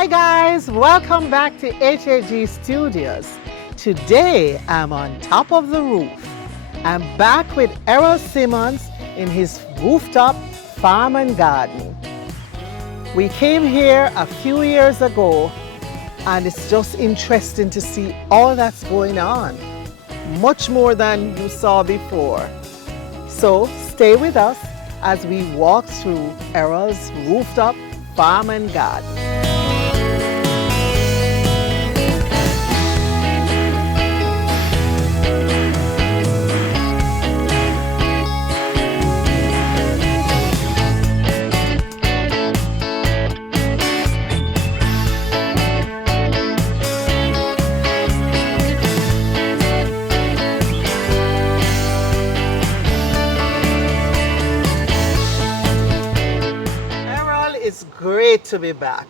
Hi guys, welcome back to HAG Studios. Today I'm on top of the roof. I'm back with Errol Simmonds in his rooftop farm and garden. We came here a few years ago and it's just interesting to see all that's going on. Much more than you saw before. So stay with us as we walk through Errol's rooftop farm and garden. It's great to be back.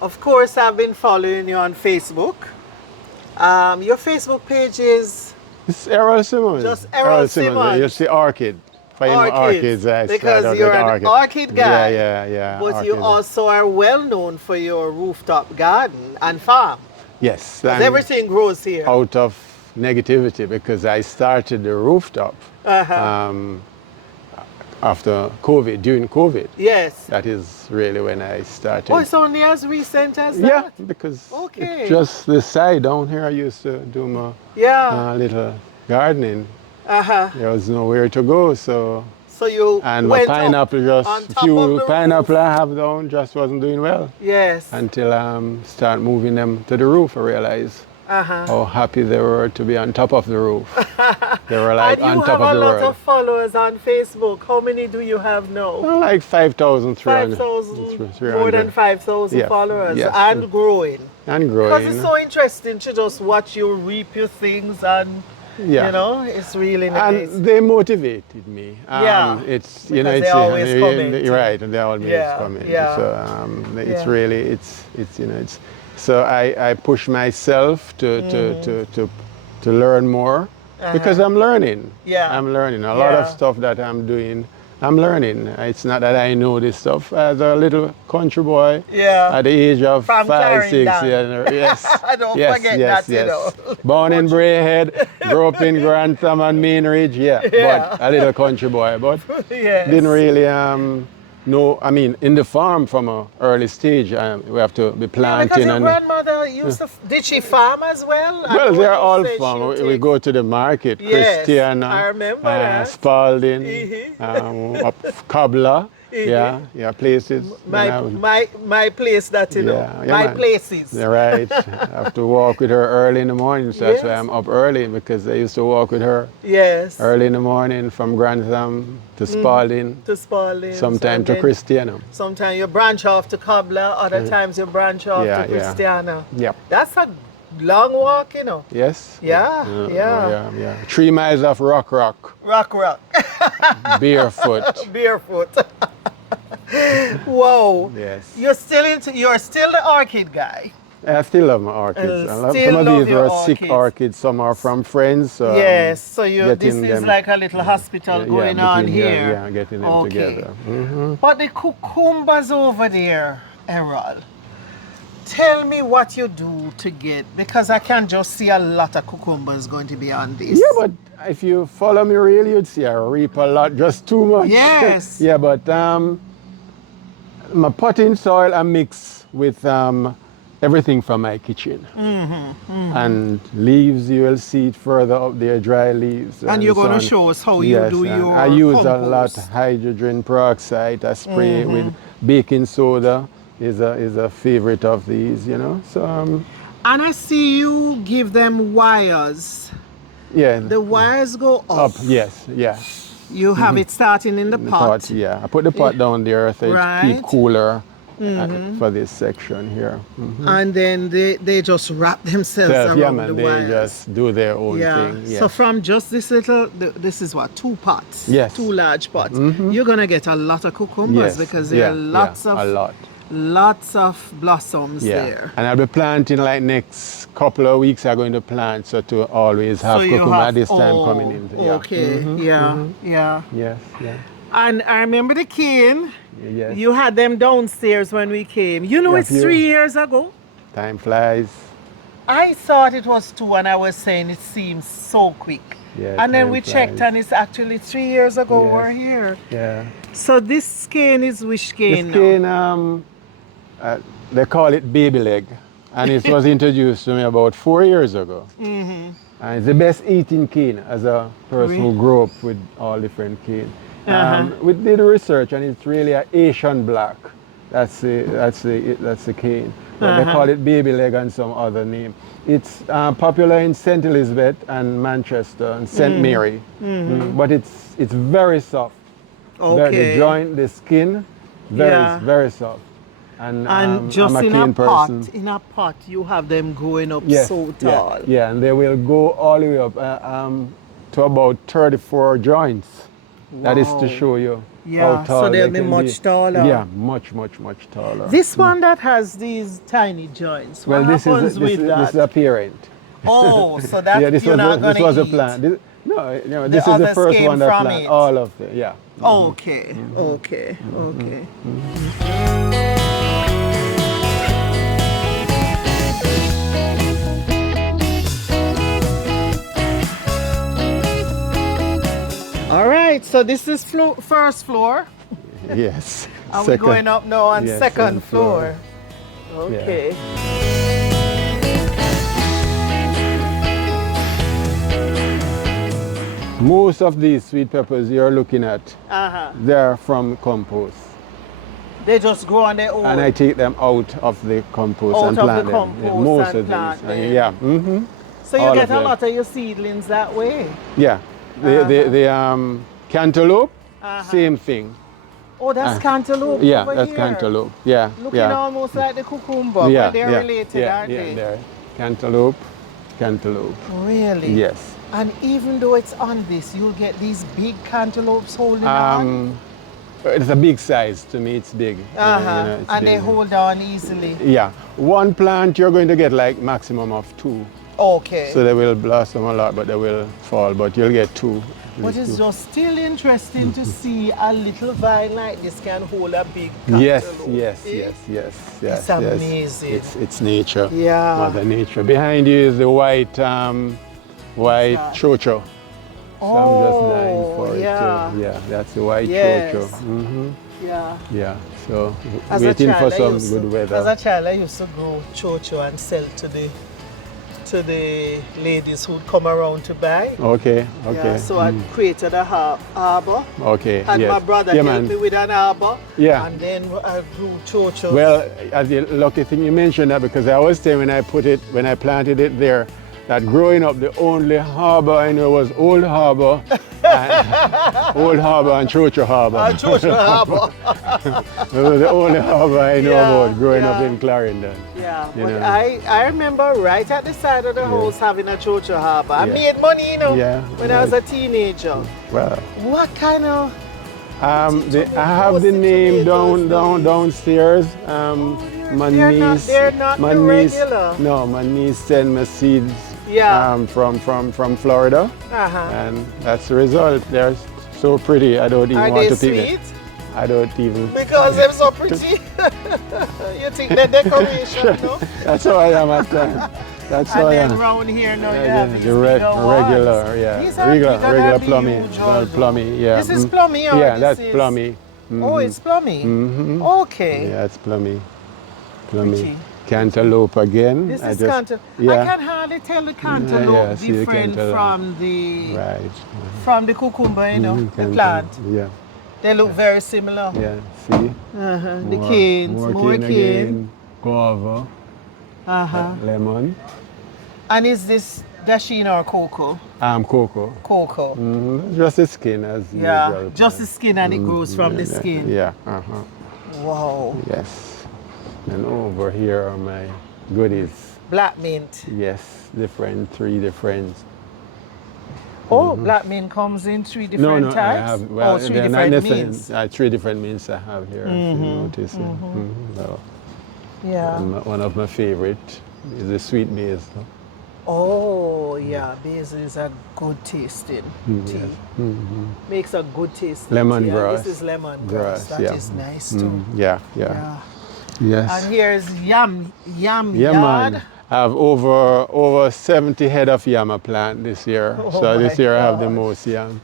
Of course, I've been following you on Facebook. Your Facebook page is? It's Errol Simmonds. Just Errol Simmonds. It's the orchid. Orchids. Because you're an orchid guy. Yeah. But orchid. you also are well known for your rooftop garden and farm. Yes. Because everything grows here. Out of negativity, because I started the rooftop after COVID, during COVID. Yes. That is really when I started. Oh, it's only as recent as that? Yeah, because it's just the side down here I used to do my little gardening. There was nowhere to go, so you and my pineapple, just few pineapple I have down just wasn't doing well. Yes. Until start moving them to the roof, I realized how happy they were to be on top of the roof. They were like on top of the world. You have a lot of followers on Facebook. How many do you have now? Well, like 5,300. 5,000, more than 5,000 followers, and growing. And growing. Because it's so interesting to just watch you reap your things, and you know, it's really nice. And they motivated me. It's because they always comment. Right, and they always comment. So it's really it's. So I push myself to learn more because I'm learning. Yeah. I'm learning. A lot of stuff that I'm doing, I'm learning. It's not that I know this stuff. As a little country boy at the age of 5, 6, yes. Don't forget that, you know. Born in Brayhead, grew up in Grantham and Main Ridge, but a little country boy. But didn't really no, I mean, in the farm from an early stage, we have to be planting. Because your grandmother used to, did she farm as well? Well, they're all farm. We go to the market, Christiana, I remember that. Spalding, Cobbler. Places. My place that you know. My places. Right. I have to walk with her early in the morning, so that's why I'm up early, because I used to walk with her early in the morning from Grantham to Spalding. Sometimes to Christiana. Sometimes you branch off to Cobbler, other times you branch off to Christiana. Yep. That's a long walk, you know. Yes. Yeah. 3 miles of rock. Barefoot. Whoa. Yes. You're still the orchid guy. I still love my orchids. Some of these were sick orchids, some are from friends. So so this is like a little hospital going on here. Yeah, getting them together. But the cucumbers over there, Errol, tell me what you do to get, because I can just see a lot of cucumbers going to be on this. Yeah, but if you follow me really, you'd see I reap a lot, just too much. Yes. But my potting soil I mix with everything from my kitchen. And leaves, you will see it further up there, dry leaves. And you're going to show us how you do your I use compost. a lot of hydrogen peroxide. I spray with baking soda. Is a favorite of these, you know. So and I see you give them wires. Yeah. The wires go up. Yes. You have it starting in the pot. I put the pot down there so it keep cooler for this section here. And then they just wrap themselves around the wires. They just do their own thing. Yes. So from just this little, this is what, 2 pots? Yes. 2 large pots. You're going to get a lot of cucumbers because there are lots of blossoms there. And I'll be planting like next couple of weeks I'm going to plant, so to always have cucumber at this time coming in. Okay, Yes. Yes. And I remember the cane. Yes. You had them downstairs when we came. You know, Yeah, it's few. 3 years ago. Time flies. I thought it was 2 and I was saying it seems so quick. Yeah, And then time we checked flies. and it's actually 3 years ago Yes. we're here. Yeah. So this cane is which cane This cane, they call it baby leg, and it was introduced to me about 4 years ago. Mm-hmm. And it's the best eating cane as a person who grew up with all different cane. We did research, and it's really an Asian black. That's the cane. But they call it baby leg and some other name. It's popular in St. Elizabeth and Manchester and St. Mary. But it's very soft. Okay. The joint, the skin, very soft. And just I'm a in cane a pot, person. you have them growing up Yes, so tall. Yeah, and they will go all the way up to about 34 joints. That is to show you how tall so they'll they be can much taller. Yeah, much taller. This one that has these tiny joints, what this happens with that? This is a parent. Oh, so that this you're not going this was to a plant. This is the others first came one that from planted. it. All of them, yeah. Okay, okay. All right, so this is first floor. Yes. Are we going up now on second floor? Okay. Most of these sweet peppers you're looking at, they're from compost. They just grow on their own? And I take them out of the compost and plant them. Yeah, most of these. Yeah. So you get a lot of your seedlings that way? Yeah. The cantaloupe, same thing. Oh, that's cantaloupe. Yeah, over that's here. cantaloupe. Yeah. Looking almost like the cucumber, but they're related, aren't they? They're cantaloupe. Really? Yes. And even though it's on this, you'll get these big cantaloupes holding on? It's a big size. To me, it's big. And big. they hold on easily? Yeah. One plant, you're going to get like maximum of 2. Okay. So they will blossom a lot, but they will fall, but you'll get 2. But it's just still interesting to see a little vine like this can hold a big cantaloupe. Yes. It's amazing. It's nature. Yeah. Mother Nature. Behind you is the white chocho. So I'm just dying for it too. Yeah, that's the white chocho. Yeah. So waiting for some good weather. As a child, I used to grow chocho and sell to the ladies who'd come around to buy. Okay. Yeah, so I created a harbor. Okay. Had my brother help me with an harbor. Yeah. And then I grew chocho. Well, the lucky thing you mentioned that, because I always say when I planted it there, that growing up, the only harbor I know was Old Harbor, and Chocho Harbor. Chocho Harbor. Those were the only harbor I know about growing up in Clarendon. Yeah, but I remember right at the side of the house having a Chocho Harbor. I made money, when I was a teenager. Well, what kind of... I have the name downstairs. My niece sent me seeds from Florida, and that's the result. They're so pretty. I don't even want to pick it. I don't even. Because they're so pretty. You think they're decoration, no? That's how I am at times. That's how I am. And then round here now you have these regular plummy. This is plummy, or yeah, that's plummy. Oh, it's plummy. Okay. Yeah, it's plummy. Cantaloupe again. This is cantaloupe. I can hardly tell the cantaloupe different from the cucumber, the plant. Yeah. They look very similar. Yeah, see? The canes, more cane. Guava, lemon. And is this dasheen or cocoa? Cocoa. Cocoa. Just the skin as usual. Just the skin, and it grows from the skin. Yeah. Wow. Yes. And over here are my goodies. Black mint. Yes, 3 different. Oh, black mint comes in 3 different types? I have, well, 3 different mints? 3 different mints I have here, if you notice. Yeah. And one of my favorite is the sweet maize. Oh, yeah, basil is a good tasting tea. Yes. Mm-hmm. Makes a good tasting tea. And Lemongrass. this is lemongrass. That Yeah. is nice too. Yeah, yeah. Yeah. Yes. And here's yam Yeah, yard. man. I have over 70 head of yam plant this year. Oh So this my year I have the God. most yam.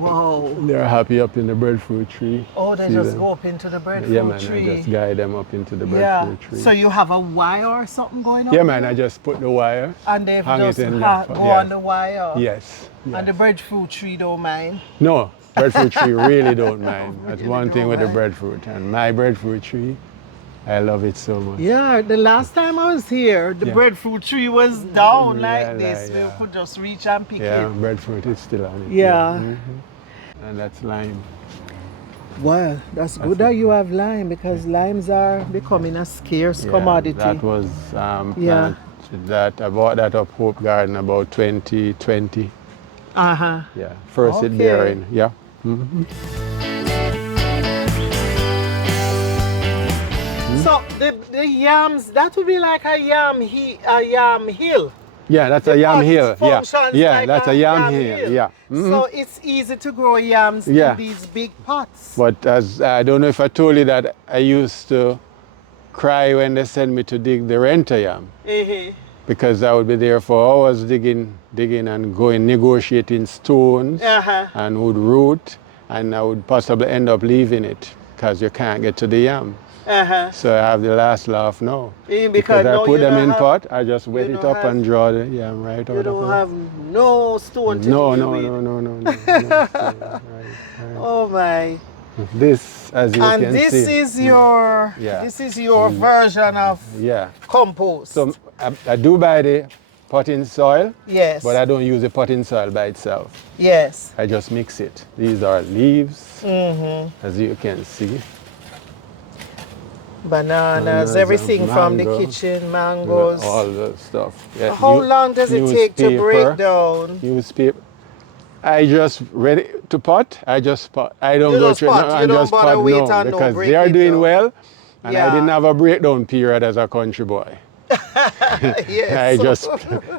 Whoa. They're happy up in the breadfruit tree. Oh, they See just them? go up into the breadfruit Yeah, man. tree. I just guide them up into the Yeah. breadfruit tree. So you have a wire or something going on? Yeah, man. I just put the wire. And they've hang just it in go yeah. on the wire. Yes. And the breadfruit tree don't mind. No, breadfruit tree really don't mind. That's Really one thing don't with the mind. breadfruit. And my breadfruit tree, I love it so much. Yeah, the last time I was here, the Yeah. breadfruit tree was down Yeah, like this. yeah. We could just reach and pick Yeah, it. breadfruit is still on it. Yeah. And that's lime. Well, that's good that you have lime because limes are becoming a scarce Yeah, commodity. that was Yeah. planted that I bought that up Hope Garden about 2020. Uh-huh. Yeah, first it Okay. bearing. Yeah. Mhm. So the yams, that would be like a yam hill. Yeah, that's a The yam pot hill. Yeah, functions yeah, like that's a yam hill. Yeah. Mhm. So it's easy to grow yams Yeah. in these big pots. But as I don't know if I told you that I used to cry when they sent me to dig the renter yam Eh-heh. because I would be there for hours digging and going negotiating stones Uh-huh. and would root, and I would possibly end up leaving it because you can't get to the yam. Uh-huh. So I have the last laugh now. Because I now put you them don't in have- pot, I just wet you it don't up have- and draw the yam right You out of don't it. have no stone to No, deal no, with. no, no, no, no, no. Right. Oh my. This, as you And can this see. is your Yeah. this is your version of Yeah. compost. So I do buy the potting soil, yes. but I don't use the potting soil by itself. yes. I just mix it. These are leaves, Mm-hmm. as you can see. Bananas, and everything from the mango. kitchen, mangoes. All the stuff. Yeah. How long does it take to break down? Newspaper. I just ready to pot. I just pot. I don't You go just through pot. no, You and don't just bother pot wait no, and no because break they are it doing down. well, and Yeah. I didn't have a breakdown period as a country boy. Yes.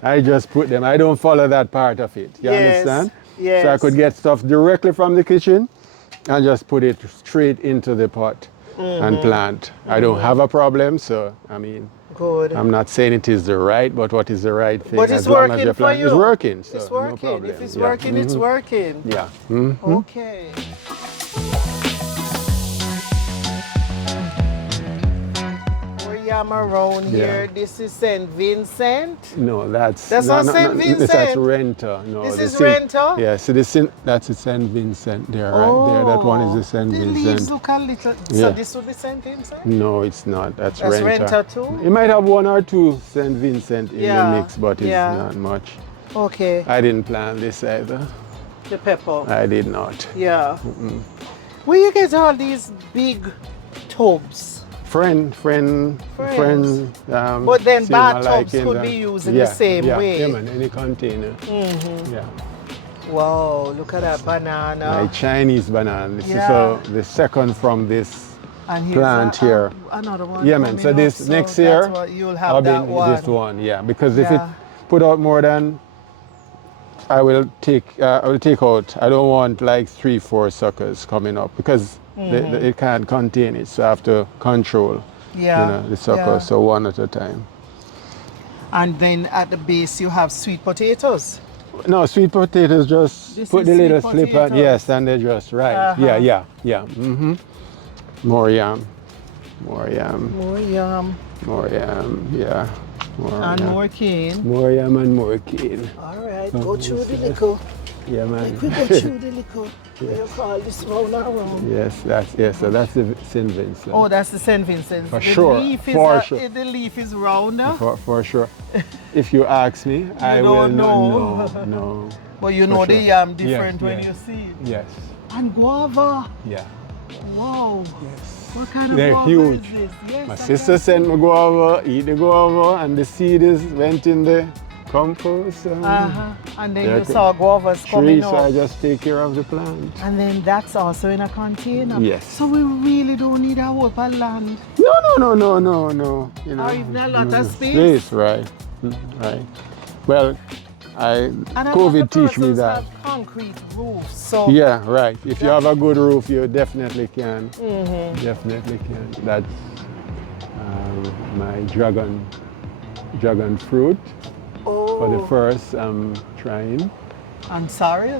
I just put them. I don't follow that part of it. You Yes, understand? yes. So I could get stuff directly from the kitchen and just put it straight into the pot and plant. I don't have a problem. So I mean, Good. I'm not saying it is the right, but what is the right thing? But it's as long as working you for plant, you. it's working. So It's no working. problem. If it's Yeah. working, it's working. Yeah. Okay. More yam around here. This is St. Vincent. No, that's That's not Saint That's Vincent. Renter. No, This the is Saint- Renter? Yeah, so that's the Saint Vincent there, right there. That one is the Saint The Vincent. leaves look a little. So Yeah. this would be St. Vincent? No, it's not. That's That's Renter. Renter too? You might have one or two Saint Vincent in Yeah, the mix, but it's yeah. not much. Okay. I didn't plant this either. The pepper. I did not. Yeah. Where you get all these big tubs? Friend. But then see my bathtubs liking could that. be used in the same way. Yeah, man, any container. Yeah. Wow, look at that banana. My Chinese banana. This Yeah. is the second from this And here's plant here. another one. Yeah, man. coming So this up, next so year, that's what you'll have I'll that be one. this one. Yeah, because if it Yeah. put out more than, I will take out. I don't want like 3-4 suckers coming up because it can't contain it. So I have to control. Yeah. The suckers. yeah. So one at a time. And then at the base you have sweet potatoes. No, sweet potatoes. Just This put is the little sweet slip on. potatoes. Yes, and they just right. Uh-huh. Yeah. More yam. More yam. Yeah. More And yam. more cane. More yam and more cane. All right, go through the liquor. Yeah, man. We go through the liquor. What do you call this round and round? Yes, so that's the St. Vincent. Oh, that's the St. Vincent. For the sure, Leaf is for sure. The leaf is rounder, For sure. If you ask me, I will don't not know. know. but you know For the sure. yam different Yeah, when yeah. you see it. Yes. And guava. Yeah. Wow. Yes. What kind of They're guava huge. is this? Yes, My I sister can sent me guava, eat the guava, and the seed went in the compost. see. And then they're you saw guavas tree, coming so I up. just take care of the plant. And then that's also in a container. Yes. So we really don't need a whole lot of land. No. You know, Or even a lot of space. Space, right. Right. Well, And a lot COVID of teach me persons that. have concrete roofs, so Yeah, right. If you have a good roof, you definitely can. Definitely can. That's my dragon fruit for the first I'm trying. I'm sorry.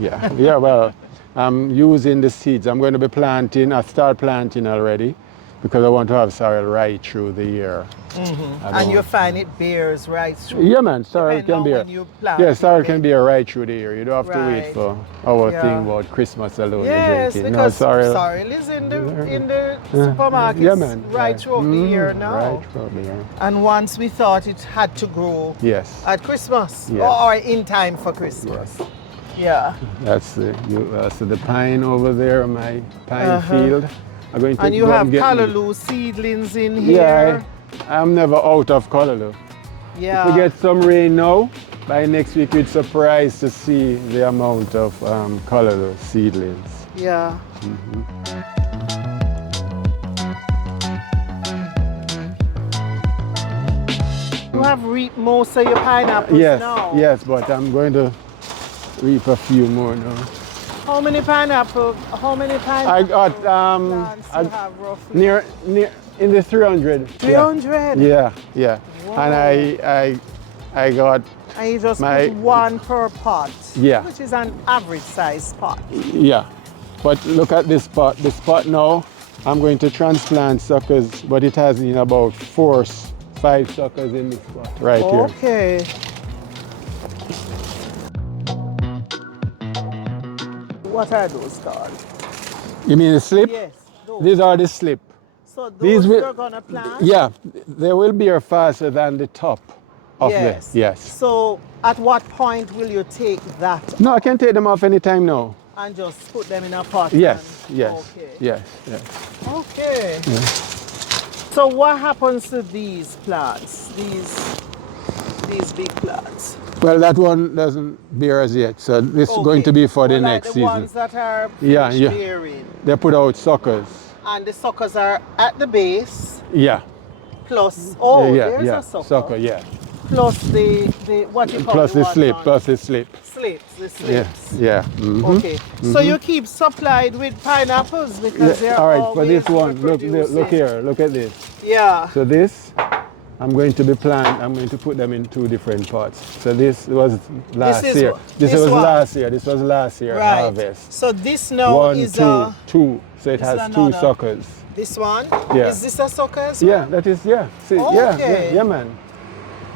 Yeah, yeah. Well, I'm using the seeds. I'm going to be planting. I start planting already because I want to have sorrel right through the year. And you find it bears right through. Yeah, man. Sorrel Depending can on be when you plant. yeah, sorrel can be a right through the year. You don't have to wait Right. for our Yeah. thing about Christmas alone. Yes, drinking. because sorrel is in the supermarkets yeah, man. right throughout the year now. Right throughout the year. And once we thought it had to grow Yes. at Christmas Yes. or in time for Christmas. Yeah. That's so the pine over there, my pine field. I'm going to And you go have and get callaloo seedlings in Yeah, here. I'm never out of callaloo. Yeah. If we get some rain now, by next week you'd surprised to see the amount of callaloo seedlings. Yeah. You have reaped most of your pineapples Yes, now. yes, but I'm going to reap a few more now. How many pineapple? I got plants you have roughly? near in the 300. 300. Yeah, yeah. Wow. And I got And you just my- put one per pot. Yeah. Which is an average size pot. yeah. But look at this pot. This pot now, I'm going to transplant suckers, but it has about 5 suckers in this pot right here. Okay. What are those called? You mean the slip? Yes. Those. These are the slip. So those These will- you're gonna plant? Yeah, they will bear faster than the top of Yes. the. Yes. So at what point will you take that No, I can take them off anytime now. and just put them in a pot? Yes, and- yes, Okay. yes, yes. Okay. So what happens to these plants? These big plants? Well, that one doesn't bear as yet, so this is going to be for the Well, like next the season. ones that are Yeah, yeah. bearing. They put out suckers. And the suckers are at the base Yeah. plus yeah, there's yeah. a sucker. Sucker, yeah. Plus the what you call Plus the one slip, on- plus the slip. slips, the Yeah, slips. yeah. Okay. So you keep supplied with pineapples because they're All right, for always this one, look reproducing. here, look at this. Yeah. So this, I'm going to put them in 2 different pots. So this was last is year. what- This this was one? last year. This was last year Right. harvest. So this now 1, is 2, 2. So it this has is 2 another. suckers. this one? Yeah. Is this a sucker as well? Yeah, that is, yeah. See, yeah, Okay. yeah, man.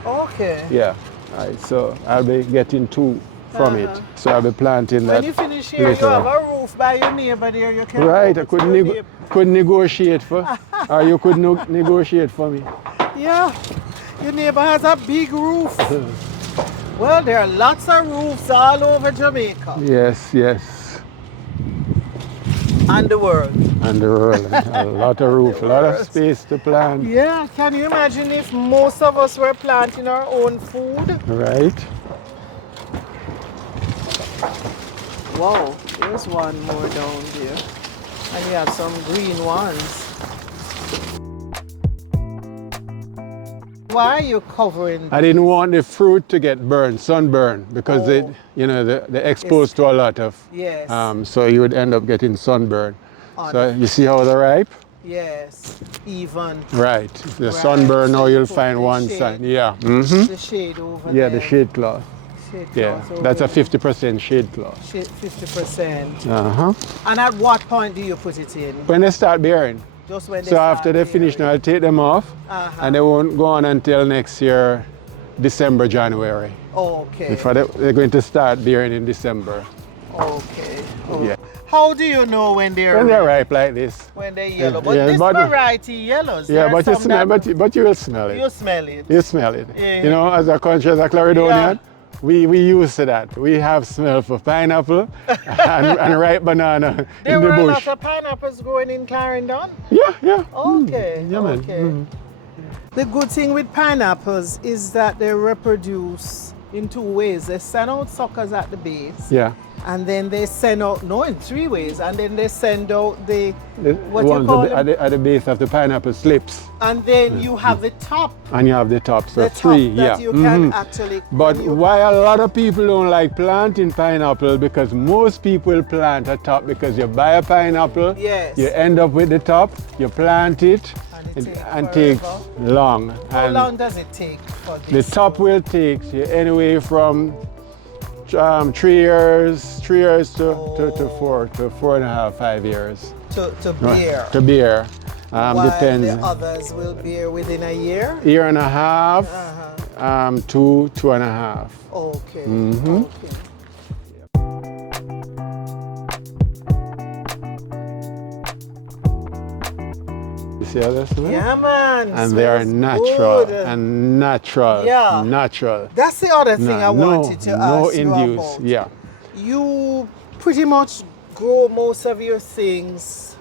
Okay. Yeah. All right, so I'll be getting 2 from it. So I'll be planting When that. you finish here, later you have on. a roof by your neighbor there. You can Right, go I to your neighbor. could negotiate for, or you could negotiate for me. Yeah, your neighbor has a big roof. Well, there are lots of roofs all over Jamaica Yes, yes. and the world. And the world, a lot of roof, a lot of space to plant. Yeah, can you imagine if most of us were planting our own food? Right? Wow, there's one more down there. And you have some green ones. Why are you covering? I didn't want the fruit to get burned, sunburn, because they're exposed to a lot of. Yes. So you would end up getting sunburn. On So it. you see how they're ripe? Yes, even Right. The Right, sunburn, now so you you'll put find the one shade. side. Yeah. Mm-hmm. the shade over Yeah, there. the shade cloth. Shade Yeah, cloth over that's a there. 50% shade cloth. 50%. Uh-huh. And at what point do you put it in? When they start bearing. Just when they So start after they finish, now bearing. I'll take them off, and they won't go on until next year, December, January. Okay. Before they're going to start bearing in December. Okay. Oh. Yeah. How do you know when they're When they're ripe? ripe like this. When they're yellow. But Yeah, this but- variety yellows. Yeah, there are but you some smell, that but you will smell it. you smell it. You smell it. Yeah. You know, as a country, as a Clarendonian, we used to that. We have smell for pineapple and ripe banana There in were the a bush. lot of pineapples growing in Clarendon. Yeah, yeah. Okay. Yeah, man. Okay. The good thing with pineapples is that they reproduce in two ways. They send out suckers at the base. Yeah. And then they send out, no, in three ways. And then they send out the what you ones call at the base of the pineapple slips. And then you have the top. And you have the top, so The three, top that yeah. you can actually. But why a lot of people don't like planting pineapple, because most people plant a top, because you buy a pineapple, Yes. you end up with the top, you plant it, and takes long. How And long does it take for the this? top will take you anyway from 3 years to 4.5, 5 years. To bear. To bear. While Depends. the others will bear within a year? Year and a half, Uh-huh. 2.5. Okay. Mhm. Okay. You see how that's doing? Yeah, man. And they are smells natural good. and natural. Yeah. Natural. That's the other thing I wanted to no ask you induce. about. Yeah. You pretty much grow most of your things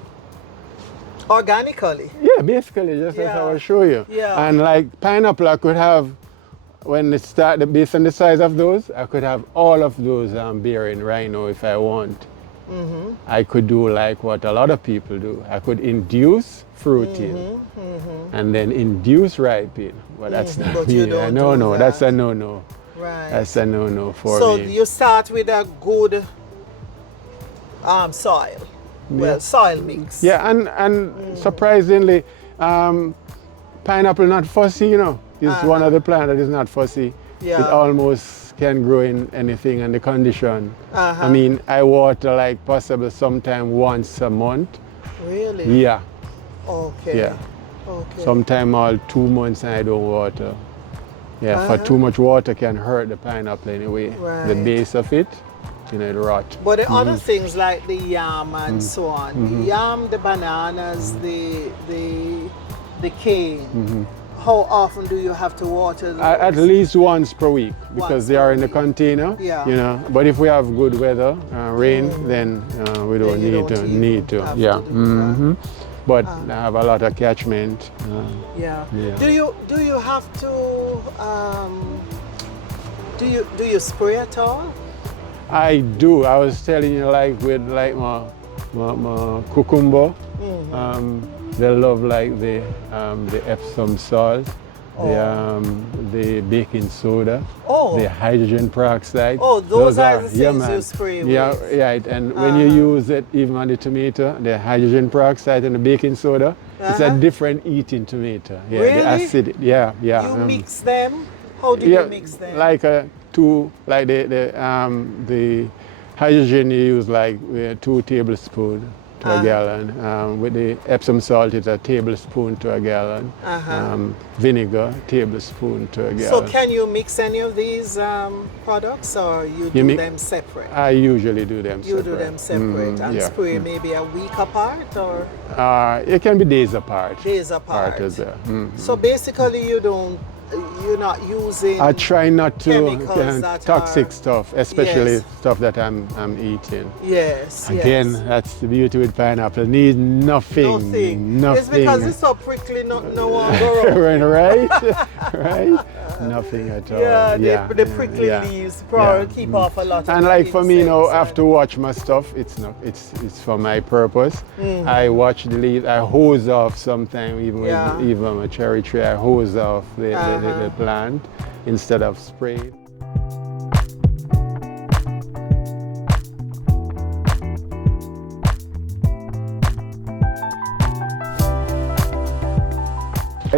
organically. Yeah, basically, just as I will show you. Yeah. And like pineapple, I could have, when it start, based on the size of those, I could have all of those bearing right now if I want. I could do like what a lot of people do. I could induce fruiting and then induce ripening. But that's not But me. you don't No, do no, that. that's a no-no. Right. That's a no-no for So me. you start with a good soil. Well, soil mix. Yeah, and surprisingly, pineapple not fussy, you know. It's one of the plants that is not fussy. Yeah. It almost can grow in anything and the condition. Uh-huh. I mean, I water like possibly sometime once a month. Really? Yeah, Okay. yeah. Okay. Sometime all 2 months I don't water. Yeah, for too much water can hurt the pineapple anyway. The Right. base of it, you know, it rot. But the other things like the yam and so on, the yam, the bananas, the cane, how often do you have to water those? At least once per week, because Once they per are in the week. container. Yeah. You know, but if we have good weather, rain, then we don't Then you need don't to. even Need to. have Yeah. to do that. But I have a lot of catchment. Yeah. Yeah. Do you have to do you spray at all? I do. I was telling you, like with like my cucumber, they love like the Epsom salt, the baking soda, Oh. the hydrogen peroxide. Oh, those are the things man. you spray Yeah, with. right. And when you use it, even on the tomato, the hydrogen peroxide and the baking soda, it's a different eating tomato. Yeah, Really? the acid. Yeah, yeah. You mix them? How do you mix them? Like the hydrogen you use like 2 tablespoons to a gallon. With the Epsom salt, it's a tablespoon to a gallon. Vinegar, tablespoon to a gallon. So can you mix any of these products, or you do them separate? I usually do them You separate. do them separate and yeah. spray maybe a week apart, or It can be days apart. days apart. As well. So basically you're not using I try not to chemicals that toxic are- stuff, especially Yes. stuff that I'm eating. Yes. Again, yes. that's the beauty with pineapple. Need nothing. Nothing. Nothing. It's because it's so prickly, no one go wrong. right? Right? Nothing at all. Yeah, the prickly leaves probably keep off a lot of And the like for me, you know, I have insects to watch my stuff. It's for my purpose. I watch the leaves. I hose off sometimes, even Yeah. with even a cherry tree. I hose off the plant instead of spraying.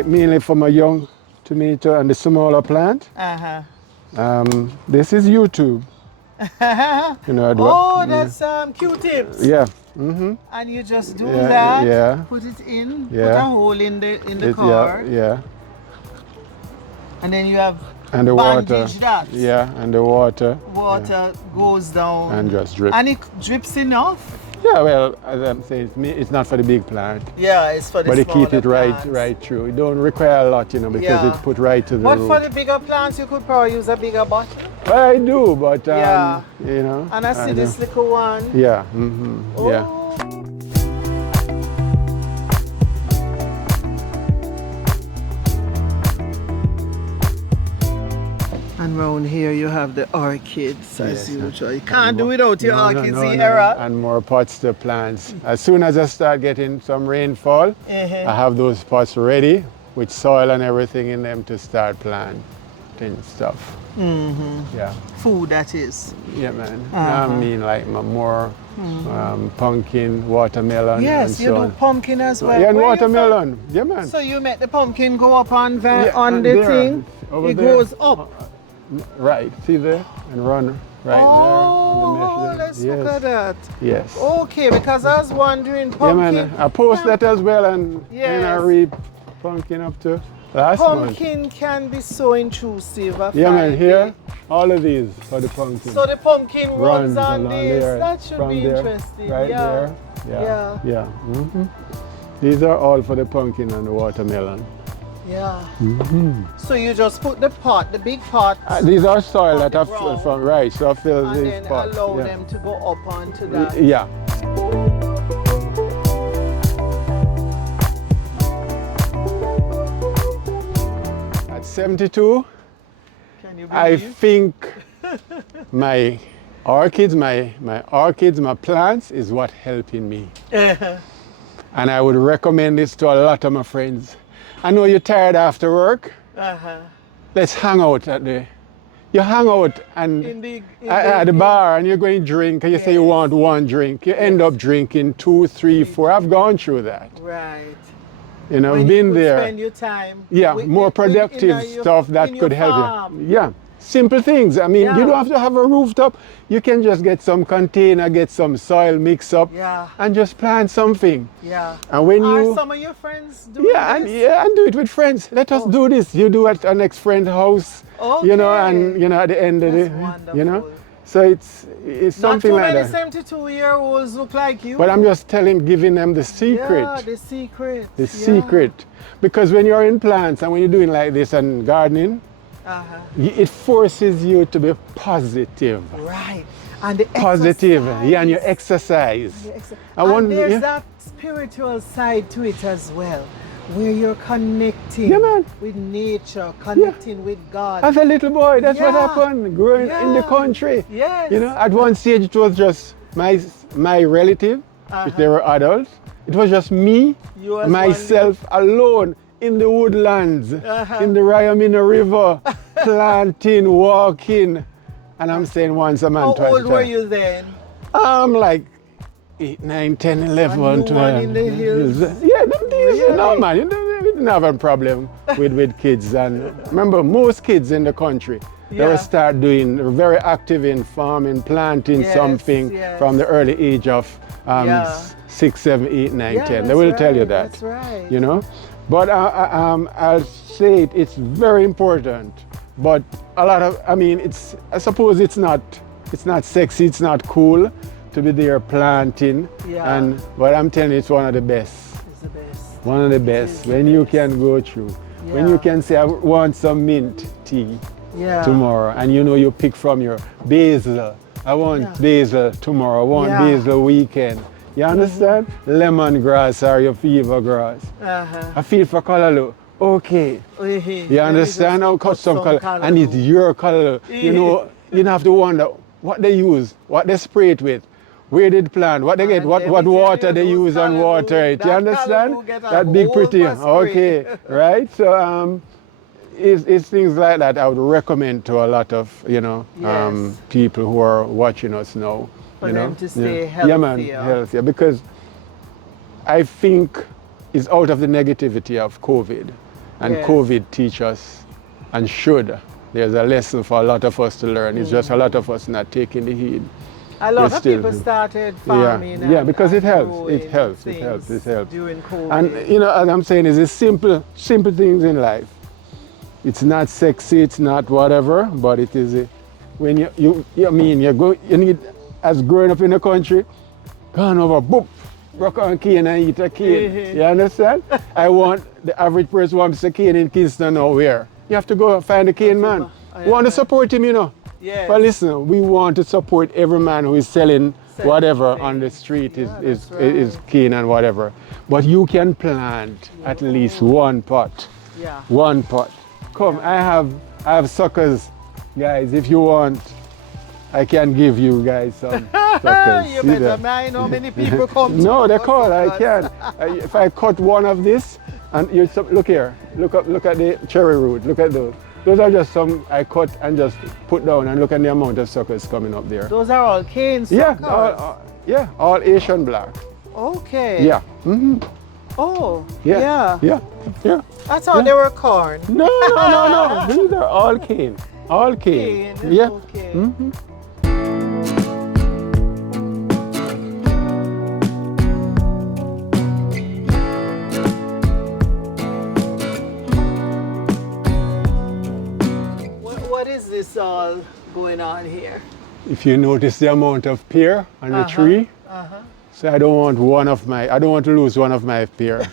Mainly from a young tomato and the smaller plant. This is YouTube. You know, Oh, that's Q-tips. yeah. And you just do Yeah, that. yeah. Put it in. Put Yeah. a hole in the It- car, yeah. and then you have And the water. bandage that. Yeah, and the water. Water goes down. And just drip. And it drips enough. Yeah, well, as I'm saying, it's not for the big plant, Yeah, it's for the but it keep it smaller right, plants. right through. It don't require a lot, you know, because Yeah. it put right to the But root. for the bigger plants, you could probably use a bigger bottle. Well, I do, but Yeah. you know. And I see this little one. Yeah. Oh. Yeah. And And round here you have the orchids as Yes, usual. You can't do without your orchids, see, no. Errol? And more pots to plants. As soon as I start getting some rainfall, I have those pots ready with soil and everything in them to start planting stuff. Yeah. Food, that is. Yeah, man. I mean, like more pumpkin, watermelon, Yes, and so you do on. pumpkin as well. Yeah, and Where you from? watermelon. Yeah, man. So you make the pumpkin go up on the there, thing, over it there. goes up. Right, see there? And run right Oh, there on the mesh there. let's look at that. Yes. Okay, because I was wondering, Yeah, pumpkin. man. I post that as well, and I reap pumpkin up to last month. Pumpkin can be so intrusive. I Yeah, man. find Here, it. all of these for the pumpkin. So the pumpkin runs on along this. there, That should from be there, interesting. Right yeah. there. Yeah. These are all for the pumpkin and the watermelon. Yeah. So you just put the pot, the big pot, These are soil that the I've ground, from right, so I fill and these then pots. allow them to go up onto that. Yeah. At 72, Can you I believe? think my orchids, my plants is what helping me. And I would recommend this to a lot of my friends. I know you're tired after work. Let's hang out you hang out and at the bar and you're going to drink and you say you want one drink. You end up drinking 2, 3, 4. I've gone through that. Right. You know, When been you could there. spend your time. Yeah, with- more with- productive in your- stuff that in your could help farm. you. Yeah, simple things. I mean, Yeah. you don't have to have a rooftop. You can just get some container, get some soil, mix up, Yeah. and just plant something. Yeah. And when Are you some of your friends doing this? and do it with friends. Let us do this. You do at our next friend's house. You know, and Okay. at the end of That's the, you know, wonderful. so it's something Not like too many that. 72-year-olds look like you. But I'm just giving them the secret. Yeah, the secret. The secret. Because when you're in plants and when you're doing like this and gardening, it forces you to be positive. Right. And the Positive. exercise. Yeah, and you exercise. And there's that spiritual side to it as well, where you're connecting with nature, connecting with God. As a little boy, that's what Yeah. happened growing in the country. Yes. You know, at one stage it was just my relative, if they were adults. It was just me, You as myself alone in the woodlands, in the Ryamina River, planting, walking. And I'm saying once a month, How twice a old were time. you then? I'm like 8, 9, 10, 11, And you 12. were in the hills? Yeah, them things, no man, you didn't have a problem with kids. And remember, most kids in the country, they will start doing, very active in farming, planting something from the early age of 6, 7, 8, 9, 10. They will tell you that. That's right. You know? But I'll say it's very important. But a lot of, I suppose it's not sexy, it's not cool to be there planting. Yeah. But I'm telling you, it's one of the best. It's the best. One of the best. When you can go through. When you can say, I want some mint tea tomorrow. And you know you pick from your basil. I want basil tomorrow. I want basil weekend. You understand? Lemongrass or your fever grass. I feel for color. Okay. You understand? I'll cut some color. And it's your color. You know, you don't have to wonder what they use, what they spray it with, where they plant, what they get, what water they use and water it. You understand? That big pretty. Okay. Right? So it's things like that I would recommend to a lot of, people who are watching us now. For them to stay healthier. Yeah, man, healthier. Because I think it's out of the negativity of COVID. And COVID teach us and should. There's a lesson for a lot of us to learn. It's just a lot of us not taking the heed. A lot of people started farming. Yeah, because it helps. It helps. During COVID. And you know, as I'm saying, it's simple things in life. It's not sexy, it's not whatever, but it is when you need, as growing up in the country, gone over, boop, rock on cane and eat a cane. You understand? I want the average person wants a cane in Kingston or where. You have to go find a cane man. You want to support him, you know. Yes. But listen, we want to support every man who is selling whatever on the street is cane and whatever. But you can plant at least one pot. Yeah. One pot. Come, I have suckers Guys, if you want, I can give you guys some suckers. You See better that? mind how many people come to No, they us call. I suckers. can. If I cut one of this, and you look here, look at the cherry root. Look at those. Those are just some I cut and just put down, and look at the amount of suckers coming up there. Those are all cane Yeah, suckers. all Asian black. Okay. Yeah. Mm-hmm. Oh, Yeah. yeah. Yeah. I thought they were corn. No. These are all cane. All cane. Cane, Yeah. okay. Mm-hmm. What is this all going on here? If you notice the amount of pear on the tree, so I don't want to lose one of my pear.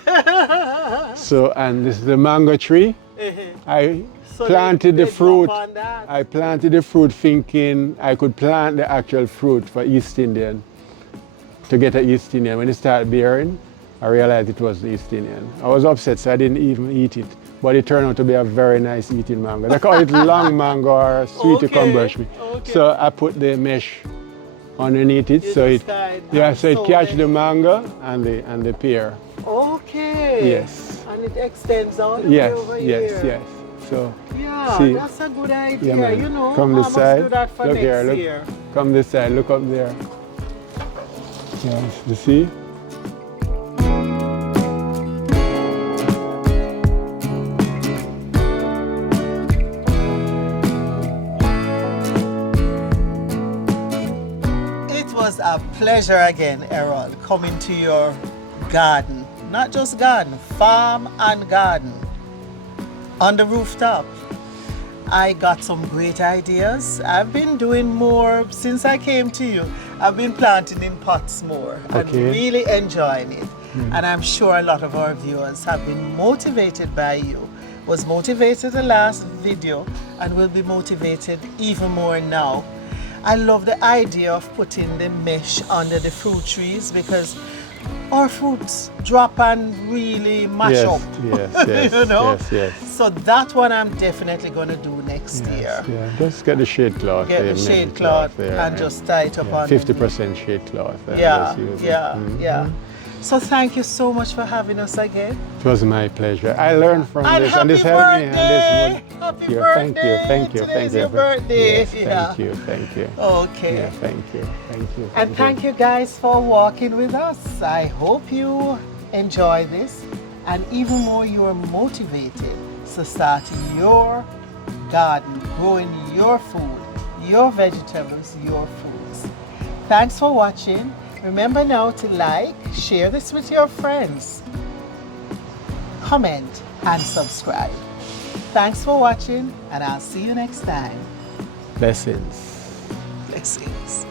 So, and this is the mango tree. I planted the fruit. I planted the fruit thinking I could plant the actual fruit for East Indian, to get an East Indian. When it started bearing, I realized it was the East Indian. I was upset, so I didn't even eat it. But it turned out to be a very nice eating mango. They call it long mango or sweet me. Okay. So I put the mesh underneath it, so it catch the mango and the pear. Okay. Yes. And it extends all the Yes, way over yes, here. yes. So Yeah, see, that's a good idea. man. You know, Come I this must side. do that for Look next here, look. year. Come this side. Look up there. Yes, you see. It was a pleasure again, Errol, coming to your garden. Not just garden, farm and garden. On the rooftop. I got some great ideas. I've been doing more since I came to you. I've been planting in pots more and really enjoying it. And I'm sure a lot of our viewers have been motivated by you. Was motivated the last video and will be motivated even more now. I love the idea of putting the mesh under the fruit trees because our fruits drop and really mash up. Yes, you know? yes. So that one I'm definitely going to do next year. Yeah, just get the shade cloth. Get the shade cloth there, and just tie it up on 50% shade cloth. Yeah. So thank you so much for having us again. It was my pleasure. I learned from And this, happy and this helped me. birthday! And Happy this birthday! Thank you. Today's your birthday. Yes, Yeah. Thank you. Okay. Yeah, thank you. And thank you guys for walking with us. I hope you enjoy this and even more you are motivated to start your garden, growing your food, your vegetables, your fruits. Thanks for watching. Remember now to like, share this with your friends, comment and subscribe. Thanks for watching and I'll see you next time. Blessings. Blessings.